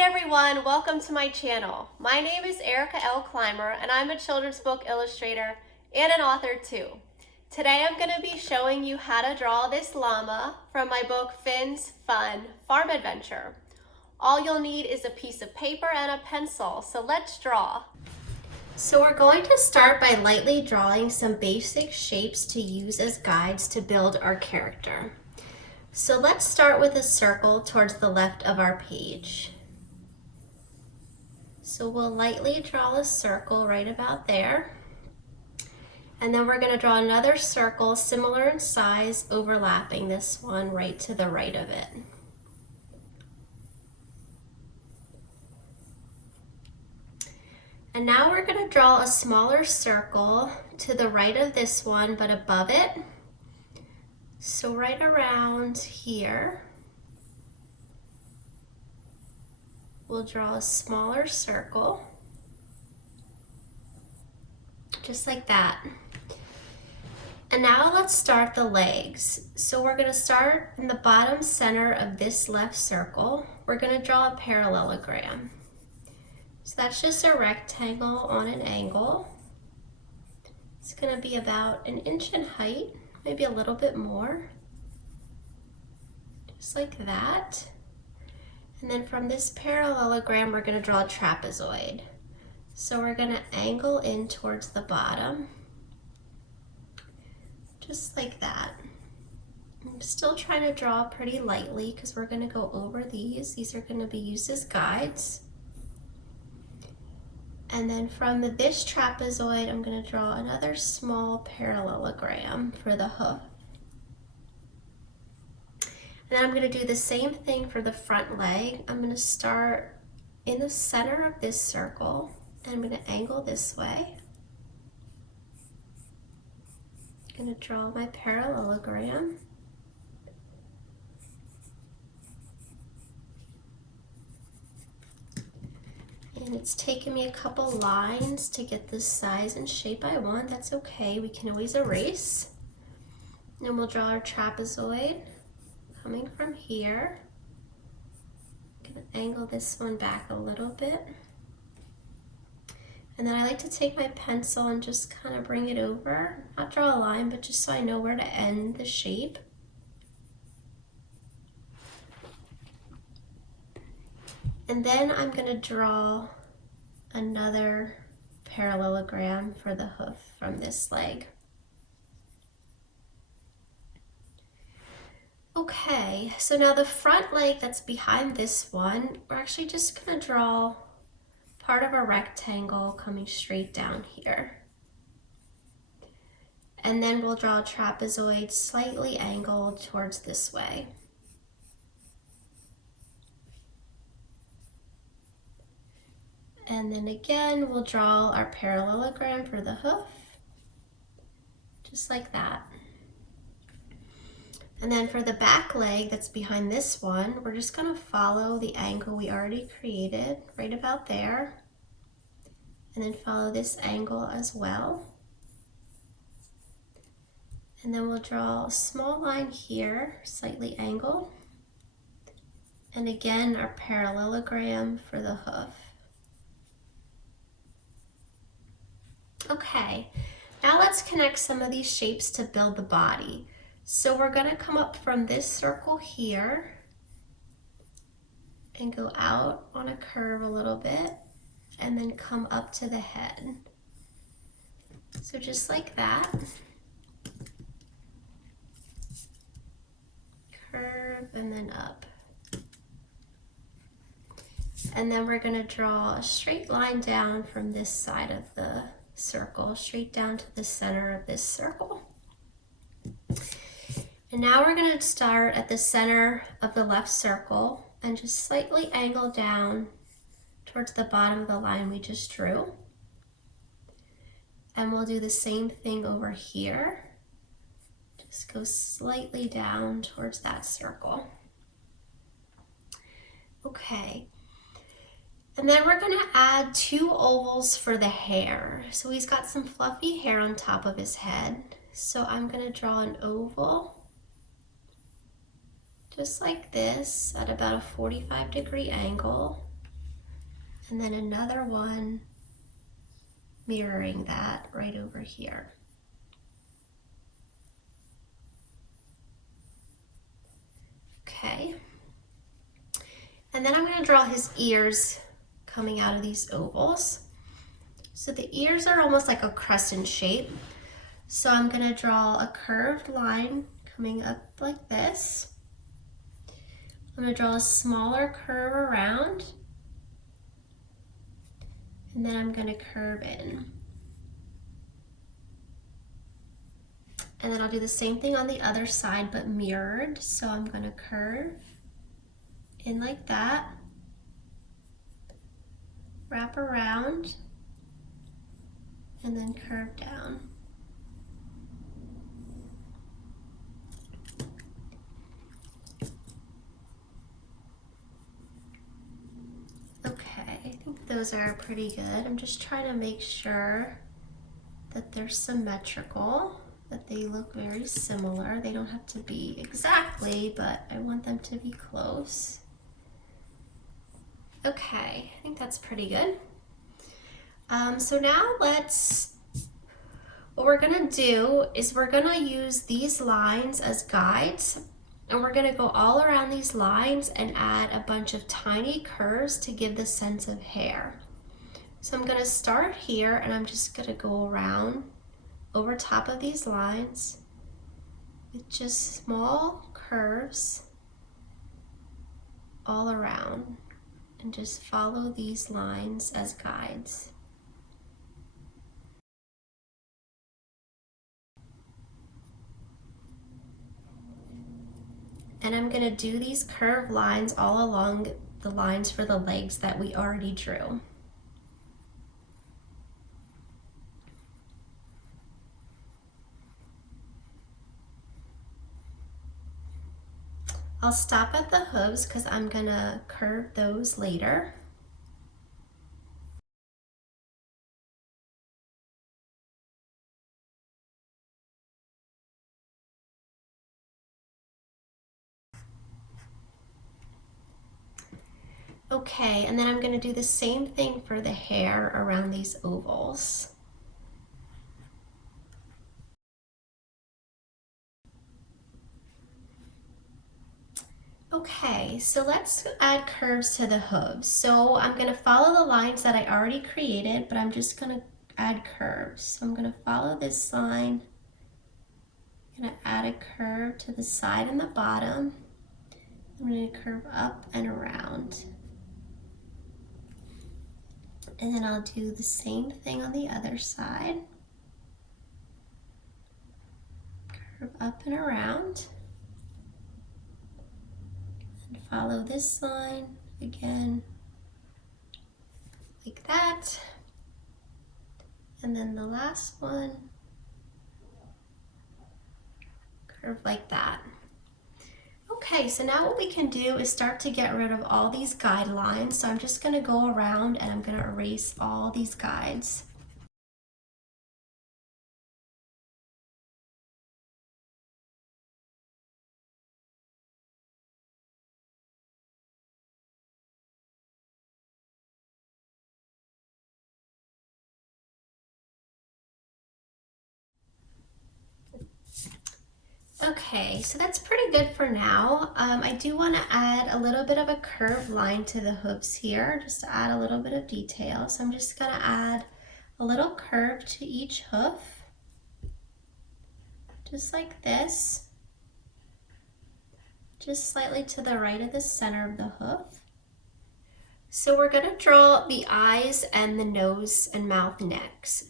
everyone, welcome to my channel. My name is Erica L. Clymer and I'm a children's book illustrator and an author too. Today I'm going to be showing you how to draw this llama from my book Finn's Fun Farm Adventure. All you'll need is a piece of paper and a pencil, so let's draw. So we're going to start by lightly drawing some basic shapes to use as guides to build our character. So let's start with a circle towards the left of our page. So we'll lightly draw a circle right about there. And then we're going to draw another circle similar in size, overlapping this one right to the right of it. And now we're going to draw a smaller circle to the right of this one, but above it. So right around here, we'll draw a smaller circle, just like that. And now let's start the legs. So we're going to start in the bottom center of this left circle. We're going to draw a parallelogram. So that's just a rectangle on an angle. It's going to be about 1 inch in height, maybe a little bit more, just like that. And then from this parallelogram, we're going to draw a trapezoid. So we're going to angle in towards the bottom, just like that. I'm still trying to draw pretty lightly because we're going to go over these. These are going to be used as guides. And then from this trapezoid, I'm going to draw another small parallelogram for the hoof. And then I'm going to do the same thing for the front leg. I'm going to start in the center of this circle, and I'm going to angle this way. I'm going to draw my parallelogram. And it's taken me a couple lines to get the size and shape I want. That's okay, we can always erase. And we'll draw our trapezoid coming from here. I'm going to angle this one back a little bit. And then I like to take my pencil and just kind of bring it over. Not draw a line, but just so I know where to end the shape. And then I'm going to draw another parallelogram for the hoof from this leg. Okay, so now the front leg that's behind this one, we're actually just going to draw part of a rectangle coming straight down here. And then we'll draw a trapezoid slightly angled towards this way. And then again, we'll draw our parallelogram for the hoof, just like that. And then for the back leg that's behind this one, we're just going to follow the angle we already created right about there. And then follow this angle as well. And then we'll draw a small line here, slightly angled. And again, our parallelogram for the hoof. Okay, now let's connect some of these shapes to build the body. So we're going to come up from this circle here and go out on a curve a little bit and then come up to the head. So just like that. Curve and then up. And then we're going to draw a straight line down from this side of the circle, straight down to the center of this circle. And now we're going to start at the center of the left circle and just slightly angle down towards the bottom of the line we just drew. And we'll do the same thing over here. Just go slightly down towards that circle. Okay. And then we're going to add 2 ovals for the hair. So he's got some fluffy hair on top of his head. So I'm going to draw an oval just like this at about a 45-degree angle. And then another one mirroring that right over here. Okay. And then I'm going to draw his ears coming out of these ovals. So the ears are almost like a crescent shape. So I'm going to draw a curved line coming up like this. I'm going to draw a smaller curve around, and then I'm going to curve in. And then I'll do the same thing on the other side, but mirrored. So I'm going to curve in like that, wrap around, and then curve down. Okay, I think those are pretty good. I'm just trying to make sure that they're symmetrical, that they look very similar. They don't have to be exactly, but I want them to be close. Okay, I think that's pretty good. So now what we're gonna do is we're gonna use these lines as guides, and we're gonna go all around these lines and add a bunch of tiny curves to give the sense of hair. So I'm gonna start here, and I'm just gonna go around over top of these lines with just small curves all around, and just follow these lines as guides. And I'm going to do these curved lines all along the lines for the legs that we already drew. I'll stop at the hooves because I'm going to curve those later. Okay, and then I'm going to do the same thing for the hair around these ovals. Okay, so let's add curves to the hooves. So I'm going to follow the lines that I already created, but I'm just going to add curves. So I'm going to follow this line. I'm going to add a curve to the side and the bottom. I'm going to curve up and around. And then I'll do the same thing on the other side. Curve up and around. And follow this line again, like that. And then the last one, curve like that. Okay, so now what we can do is start to get rid of all these guidelines. So I'm just going to go around and I'm going to erase all these guides. Okay, so that's pretty good for now. I do want to add a little bit of a curved line to the hooves here, just to add a little bit of detail. So I'm just going to add a little curve to each hoof, just like this, just slightly to the right of the center of the hoof. So we're going to draw the eyes and the nose and mouth next.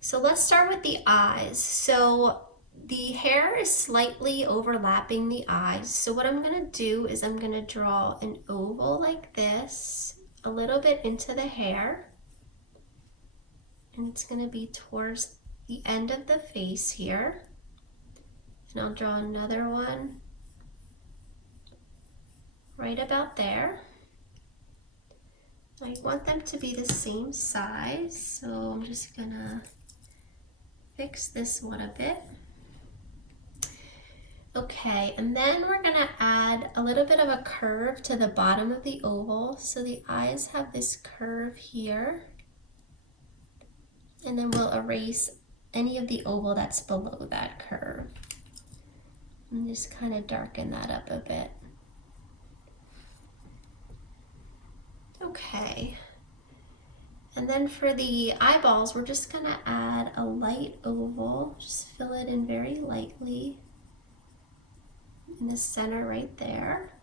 So let's start with the eyes. So the hair is slightly overlapping the eyes. So what I'm going to do is I'm going to draw an oval like this, a little bit into the hair. And it's going to be towards the end of the face here. And I'll draw another one right about there. I want them to be the same size, so I'm just gonna fix this one a bit. Okay, and then we're gonna add a little bit of a curve to the bottom of the oval. So the eyes have this curve here. And then we'll erase any of the oval that's below that curve. And just kind of darken that up a bit. Okay. And then for the eyeballs, we're just gonna add a light oval. Just fill it in very lightly in the center right there.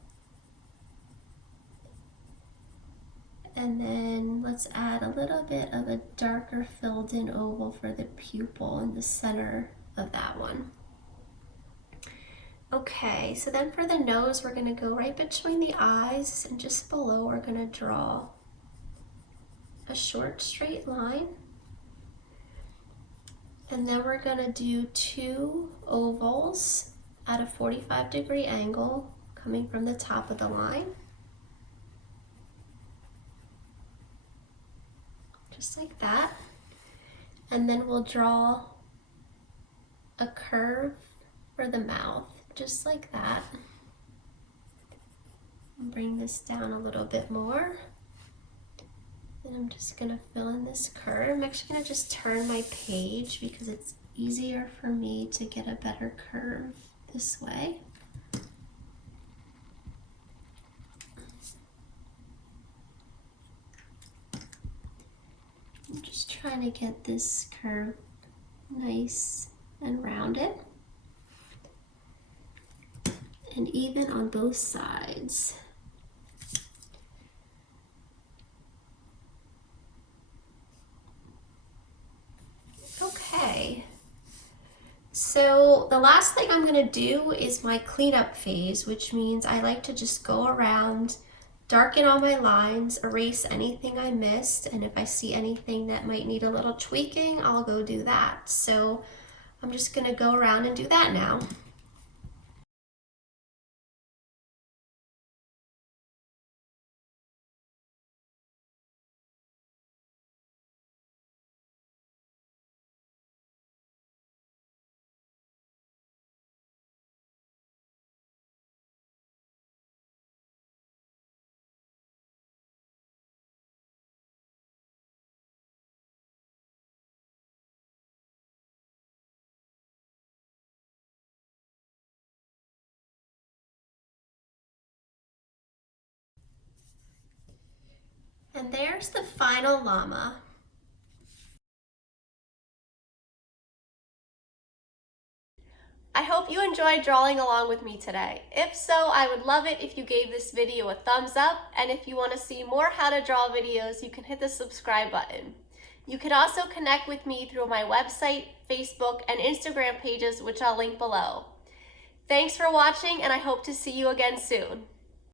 And then let's add a little bit of a darker filled in oval for the pupil in the center of that one. Okay, so then for the nose, we're gonna go right between the eyes, and just below we're gonna draw a short straight line. And then we're gonna do 2 ovals at a 45-degree angle coming from the top of the line. Just like that. And then we'll draw a curve for the mouth, just like that. And bring this down a little bit more. Then I'm just gonna fill in this curve. I'm actually gonna just turn my page because it's easier for me to get a better curve this way. I'm just trying to get this curve nice and rounded and even on both sides. Okay, so the last thing I'm gonna do is my cleanup phase, which means I like to just go around, darken all my lines, erase anything I missed, and if I see anything that might need a little tweaking, I'll go do that. So I'm just gonna go around and do that now. And there's the final llama. I hope you enjoyed drawing along with me today. If so, I would love it if you gave this video a thumbs up, and if you want to see more how to draw videos, you can hit the subscribe button. You can also connect with me through my website, Facebook, and Instagram pages, which I'll link below. Thanks for watching, and I hope to see you again soon.